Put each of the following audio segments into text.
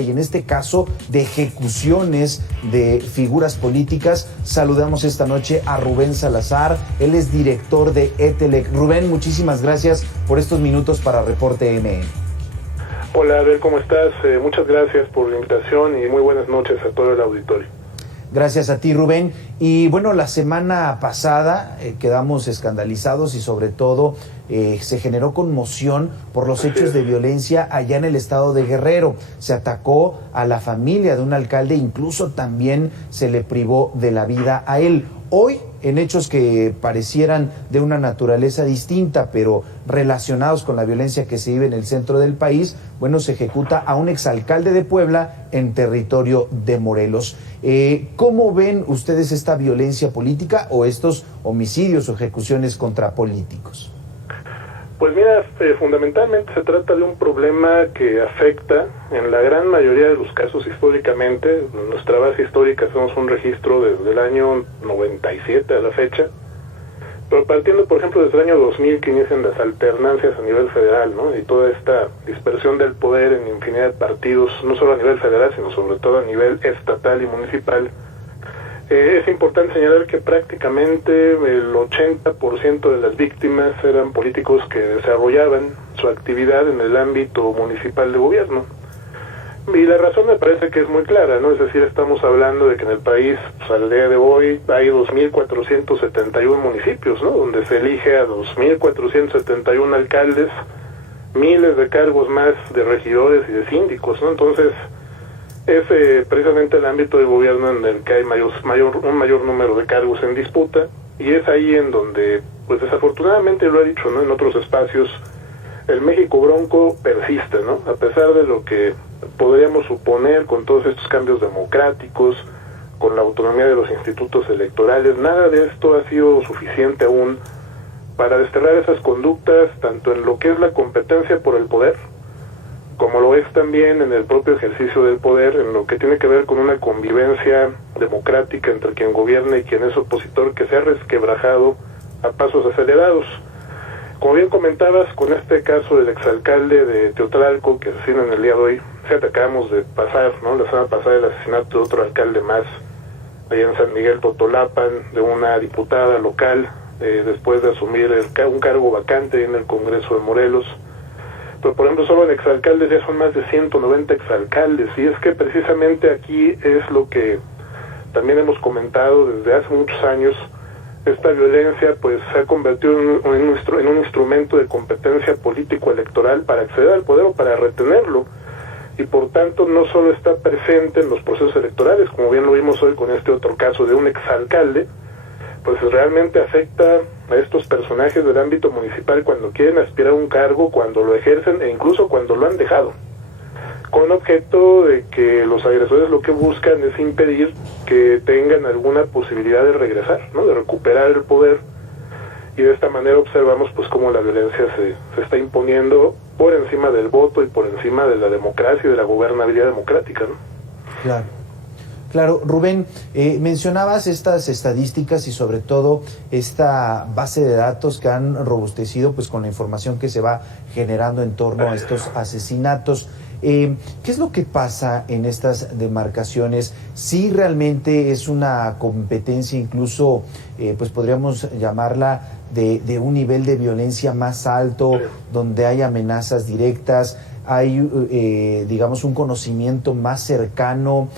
y en este caso de ejecuciones de figuras políticas. Saludamos esta noche a Rubén Salazar, él es director de ETELEC. Rubén, muchísimas gracias por estos minutos para Reporte MN. Hola, Abel, ¿cómo estás? Muchas gracias por la invitación y muy buenas noches a todo el auditorio. Gracias a ti, Rubén. Y bueno, la semana pasada quedamos escandalizados y sobre todo se generó conmoción por los hechos de violencia allá en el estado de Guerrero. Se atacó a la familia de un alcalde, incluso también se le privó de la vida a él. Hoy, en hechos que parecieran de una naturaleza distinta, pero relacionados con la violencia que se vive en el centro del país, bueno, se ejecuta a un exalcalde de Puebla en territorio de Morelos. ¿Cómo ven ustedes esta violencia política o estos homicidios o ejecuciones contra políticos? Pues mira, fundamentalmente se trata de un problema que afecta en la gran mayoría de los casos históricamente. En nuestra base histórica hacemos un registro desde el año 97 a la fecha, pero partiendo por ejemplo desde el año 2000 que inician las alternancias a nivel federal, ¿no? Y toda esta dispersión del poder en infinidad de partidos, no solo a nivel federal, sino sobre todo a nivel estatal y municipal. Es importante señalar que prácticamente el 80% de las víctimas eran políticos que desarrollaban su actividad en el ámbito municipal de gobierno. Y la razón me parece que es muy clara, ¿no? Es decir, estamos hablando de que en el país, pues, al día de hoy, hay 2.471 municipios, ¿no? Donde se elige a 2.471 alcaldes, miles de cargos más de regidores y de síndicos, ¿no? Entonces, es precisamente el ámbito de gobierno en el que hay un mayor número de cargos en disputa, y es ahí en donde, pues desafortunadamente, lo he dicho, ¿no? En otros espacios, el México bronco persiste, ¿no? A pesar de lo que podríamos suponer con todos estos cambios democráticos, con la autonomía de los institutos electorales, nada de esto ha sido suficiente aún para desterrar esas conductas, tanto en lo que es la competencia por el poder, como lo es también en el propio ejercicio del poder, en lo que tiene que ver con una convivencia democrática entre quien gobierna y quien es opositor, que se ha resquebrajado a pasos acelerados. Como bien comentabas, con este caso del exalcalde de Teotralco, que asesinan el día de hoy, acabamos de pasar, ¿no? La semana pasada, el asesinato de otro alcalde más, allá en San Miguel Totolapan, de una diputada local, después de asumir un cargo vacante en el Congreso de Morelos. Pero, por ejemplo, solo en exalcaldes ya son más de 190 exalcaldes, y es que precisamente aquí es lo que también hemos comentado desde hace muchos años. Esta violencia pues se ha convertido en un instrumento de competencia político-electoral para acceder al poder o para retenerlo, y por tanto no solo está presente en los procesos electorales, como bien lo vimos hoy con este otro caso de un exalcalde, pues realmente afecta a estos personajes del ámbito municipal cuando quieren aspirar a un cargo, cuando lo ejercen e incluso cuando lo han dejado, con objeto de que los agresores lo que buscan es impedir que tengan alguna posibilidad de regresar, ¿no? De recuperar el poder, y de esta manera observamos pues cómo la violencia se está imponiendo por encima del voto y por encima de la democracia y de la gobernabilidad democrática, ¿no? Claro. Claro, Rubén, mencionabas estas estadísticas y sobre todo esta base de datos que han robustecido pues con la información que se va generando en torno a estos asesinatos. ¿Qué es lo que pasa en estas demarcaciones? ¿Sí realmente es una competencia incluso, pues podríamos llamarla de un nivel de violencia más alto, donde hay amenazas directas, hay, digamos, un conocimiento más cercano,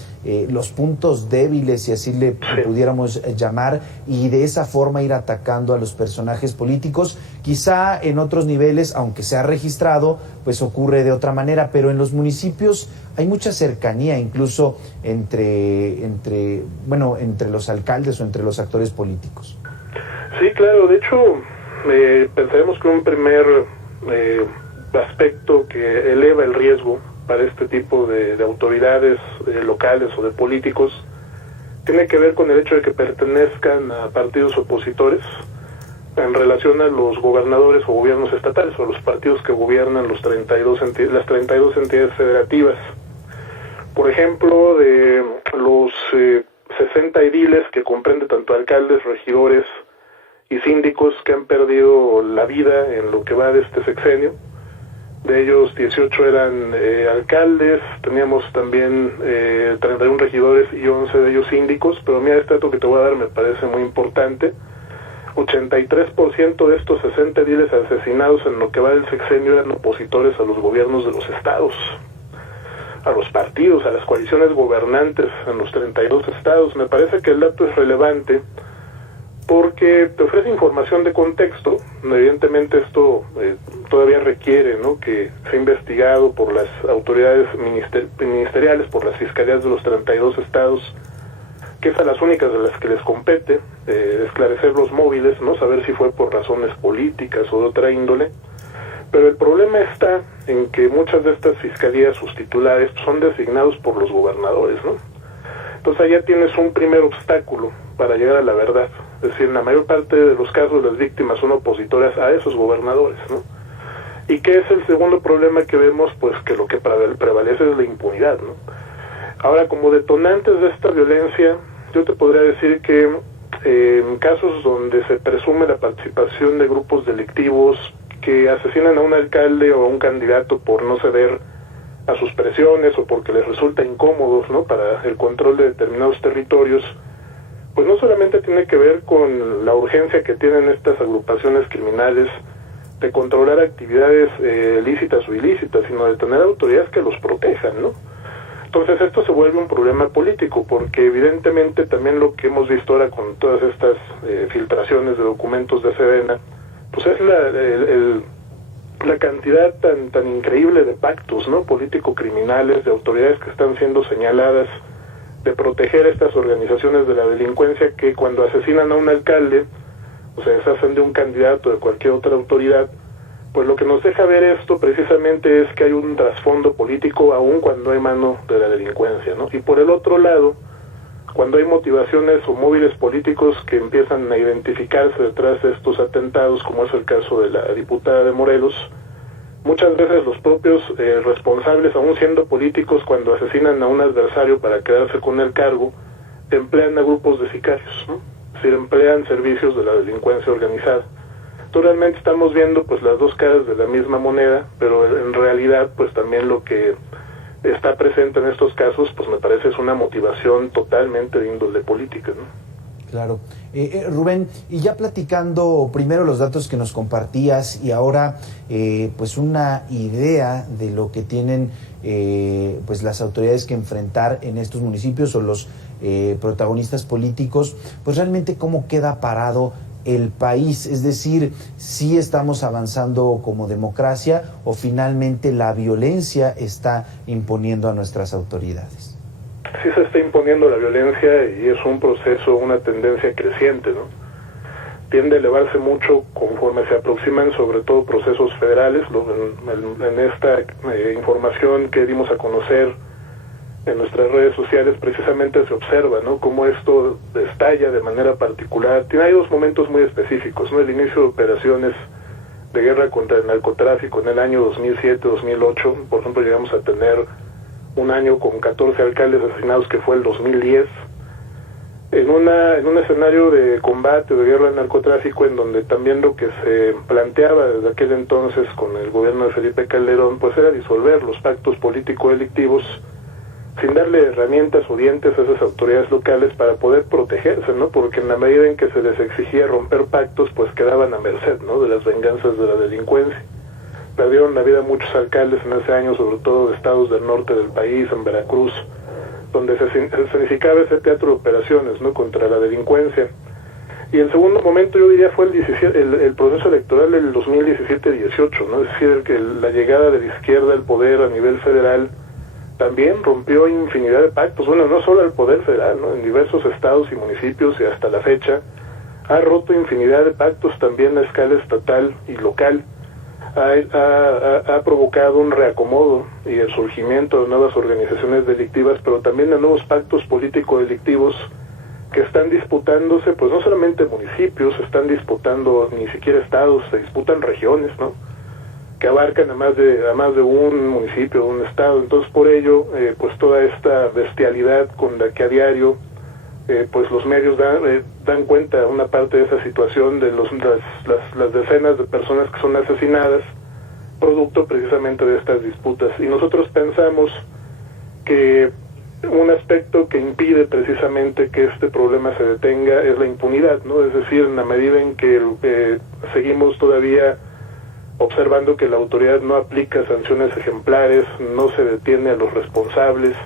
los puntos débiles, si así le pudiéramos llamar, y de esa forma ir atacando a los personajes políticos? Quizá en otros niveles, aunque se ha registrado, pues ocurre de otra manera, pero en los municipios hay mucha cercanía, incluso entre los alcaldes o entre los actores políticos. Sí, claro, de hecho, pensaremos que un primer aspecto que eleva el riesgo para este tipo de autoridades locales o de políticos tiene que ver con el hecho de que pertenezcan a partidos opositores en relación a los gobernadores o gobiernos estatales, o los partidos que gobiernan las 32 entidades federativas. Por ejemplo, de los 60 ediles que comprende tanto alcaldes, regidores y síndicos que han perdido la vida en lo que va de este sexenio, De ellos 18 eran alcaldes, teníamos también 31 regidores y 11 de ellos síndicos, pero mira, este dato que te voy a dar me parece muy importante. 83% de estos 60 ediles asesinados en lo que va del sexenio eran opositores a los gobiernos de los estados, a los partidos, a las coaliciones gobernantes en los 32 estados. Me parece que el dato es relevante porque te ofrece información de contexto. Evidentemente esto todavía requiere, ¿no?, que sea investigado por las autoridades ministeriales, por las fiscalías de los 32 estados, que es a las únicas de las que les compete esclarecer los móviles, ¿no?, saber si fue por razones políticas o de otra índole. Pero el problema está en que muchas de estas fiscalías, sus titulares, son designados por los gobernadores, ¿no? Entonces allá tienes un primer obstáculo para llegar a la verdad. Es decir, en la mayor parte de los casos las víctimas son opositoras a esos gobernadores, ¿no? ¿Y qué es el segundo problema que vemos? Pues que lo que prevalece es la impunidad, ¿no? Ahora, como detonantes de esta violencia, yo te podría decir que en casos donde se presume la participación de grupos delictivos que asesinan a un alcalde o a un candidato por no ceder a sus presiones o porque les resulta incómodos, ¿no?, para el control de determinados territorios, pues no solamente tiene que ver con la urgencia que tienen estas agrupaciones criminales de controlar actividades lícitas o ilícitas, sino de tener autoridades que los protejan, ¿no? Entonces esto se vuelve un problema político, porque evidentemente también lo que hemos visto ahora con todas estas filtraciones de documentos de Sedena, pues es la cantidad tan increíble de pactos, ¿no?, político-criminales, de autoridades que están siendo señaladas de proteger a estas organizaciones de la delincuencia, que cuando asesinan a un alcalde o se deshacen de un candidato, de cualquier otra autoridad, pues lo que nos deja ver esto precisamente es que hay un trasfondo político aún cuando hay mano de la delincuencia, ¿no? Y por el otro lado, cuando hay motivaciones o móviles políticos que empiezan a identificarse detrás de estos atentados, como es el caso de la diputada de Morelos, muchas veces los propios responsables, aún siendo políticos, cuando asesinan a un adversario para quedarse con el cargo, emplean a grupos de sicarios, ¿no? Es decir, emplean servicios de la delincuencia organizada. Entonces realmente estamos viendo pues las dos caras de la misma moneda, pero en realidad pues también lo que está presente en estos casos pues me parece es una motivación totalmente de índole política, ¿no? Claro. Rubén, y ya platicando primero los datos que nos compartías y ahora pues una idea de lo que tienen pues las autoridades que enfrentar en estos municipios o los protagonistas políticos, pues realmente cómo queda parado el país, es decir, si estamos avanzando como democracia o finalmente la violencia está imponiendo a nuestras autoridades. Sí se está imponiendo la violencia y es un proceso, una tendencia creciente, ¿no? Tiende a elevarse mucho conforme se aproximan sobre todo procesos federales. En esta información que dimos a conocer en nuestras redes sociales precisamente se observa, ¿no?, cómo esto estalla de manera particular. Hay dos momentos muy específicos, ¿no? El inicio de operaciones de guerra contra el narcotráfico en el año 2007-2008, por ejemplo, llegamos a tener un año con 14 alcaldes asesinados, que fue el 2010, en un escenario de combate, de guerra al narcotráfico, en donde también lo que se planteaba desde aquel entonces con el gobierno de Felipe Calderón, pues era disolver los pactos político-delictivos sin darle herramientas o dientes a esas autoridades locales para poder protegerse, ¿no? Porque en la medida en que se les exigía romper pactos, pues quedaban a merced, ¿no?, de las venganzas de la delincuencia. Perdieron la vida muchos alcaldes en ese año, sobre todo de estados del norte del país, en Veracruz, donde se significaba ese teatro de operaciones, ¿no?, contra la delincuencia. Y el segundo momento, yo diría, fue el proceso electoral del 2017-18, ¿no? Es decir, la llegada de la izquierda al poder a nivel federal también rompió infinidad de pactos. Bueno, no solo al poder federal, ¿no?, en diversos estados y municipios, y hasta la fecha ha roto infinidad de pactos también a escala estatal y local. Ha provocado un reacomodo y el surgimiento de nuevas organizaciones delictivas, pero también de nuevos pactos político-delictivos que están disputándose, pues no solamente municipios, están disputando ni siquiera estados, se disputan regiones, ¿no?, que abarcan a más de un municipio, un estado. Entonces por ello, pues toda esta bestialidad con la que a diario pues los medios dan cuenta una parte de esa situación, de las decenas de personas que son asesinadas, producto precisamente de estas disputas. Y nosotros pensamos que un aspecto que impide precisamente que este problema se detenga es la impunidad, ¿no? Es decir, en la medida en que seguimos todavía observando que la autoridad no aplica sanciones ejemplares, no se detiene a los responsables,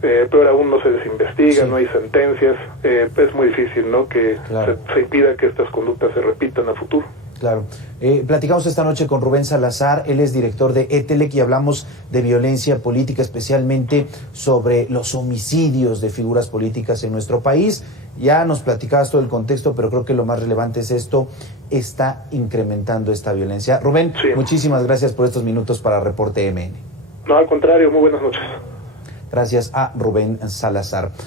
pero aún no se desinvestiga, sí, no hay sentencias, es muy difícil, ¿no?, que claro, se impida que estas conductas se repitan a futuro. Claro. Platicamos esta noche con Rubén Salazar, él es director de ETELEC y hablamos de violencia política, especialmente sobre los homicidios de figuras políticas en nuestro país. Ya nos platicabas todo el contexto, pero creo que lo más relevante es esto, está incrementando esta violencia. Rubén, sí, muchísimas gracias por estos minutos para Reporte MN. No, al contrario, muy buenas noches. Gracias a Rubén Salazar.